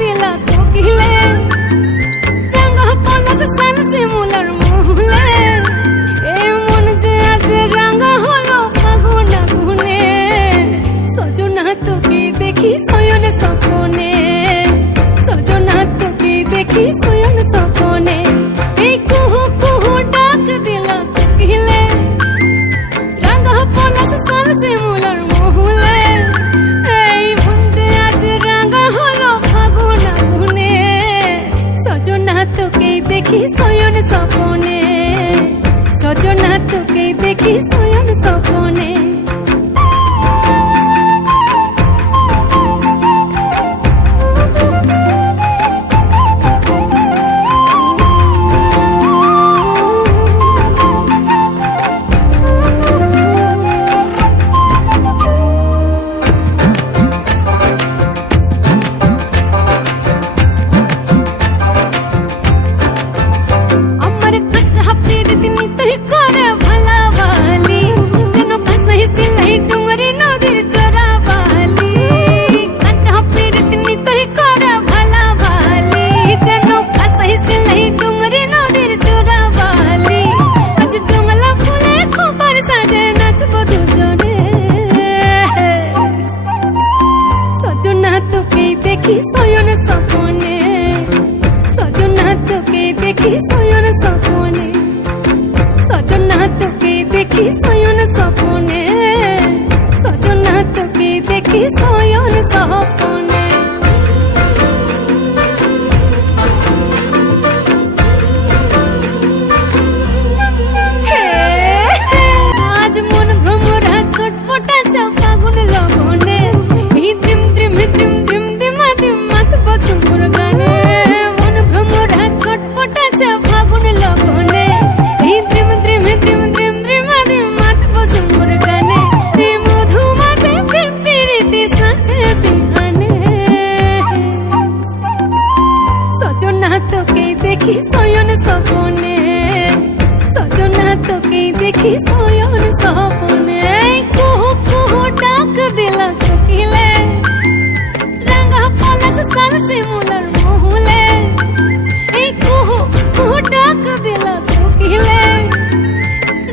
দিলা কোকিলে রাঙা পলাশ সাল শিমুলার মহুলে এ মন যে আজ রাঙা হলো ফাগুন আগুনে সজনা তোকে দেখি শয়ন স্বপনে সজনা তোকে দেখি শয়ন স্বপনে এই কুহু কুহু ডাক দিলা কোকিলে রাঙা পলাশ সাল শিমুলার মহুলে এই মন যে আজ রাঙা হলো ফাগুন আগুনে সজনা তোকে দেখি শয়ন স্বপনে সজনা তোকে দেখি শয়ন স্বপনে আমার কাছে হাফির দিন তুই করে ভালাবালি যেন ভাসাই সিলাই ডুঙ্গরি নদীর চোরাবালি কাছে হাফির দিন তুই করে ভালাবালি যেন ভাসাই সিলাই ডুঙ্গরি নদীর চোরাবালি আজ জঙ্গলা ফুলের খোপার সাজে নাচবো দুজনে সজনা তোকে দেখি শয়ন স্বপনে সজনা তোকে দেখি শয়ন স্বপনে সজনা তোকে দেখি শয়ন স্বপনে সজনা তোকে দেখি শয়ন স্বপনে আজ মন ভ্রমরা ছটপটা চা ফাগুন লগনে হিদ্রিম দ্রিম হিদ্রিম দ্রিম দিমা দিম মাতব চুমুর গানে মন ভ্রমরা ছটপটা চা ফাগুন লগনে হিদ্রিম দ্রিম হিদ্রিম দ্রিম দ্রিমা দিম মাতব চুমুর গানে হে মধুমাসে প্রেম প্রীতি সাথে বিহানে সজনা তোকে দেখি শয়ন স্বপনে সজনা তোকে দেখি শয়ন স্বপনে কুহু কুহু ডাক দিলা কোকিলে রাঙা পলাশ সাল শিমুলার মহুলে এই কুহু কুহু ডাক দিলা কোকিলে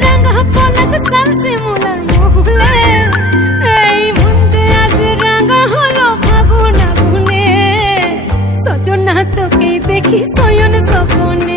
রাঙা পলাশ সাল শিমুলার মহুলে এই মন যে আজ রাঙা হলো ফাগুন আগুনে সজনা তোকে দেখি শয়ন স্বপনে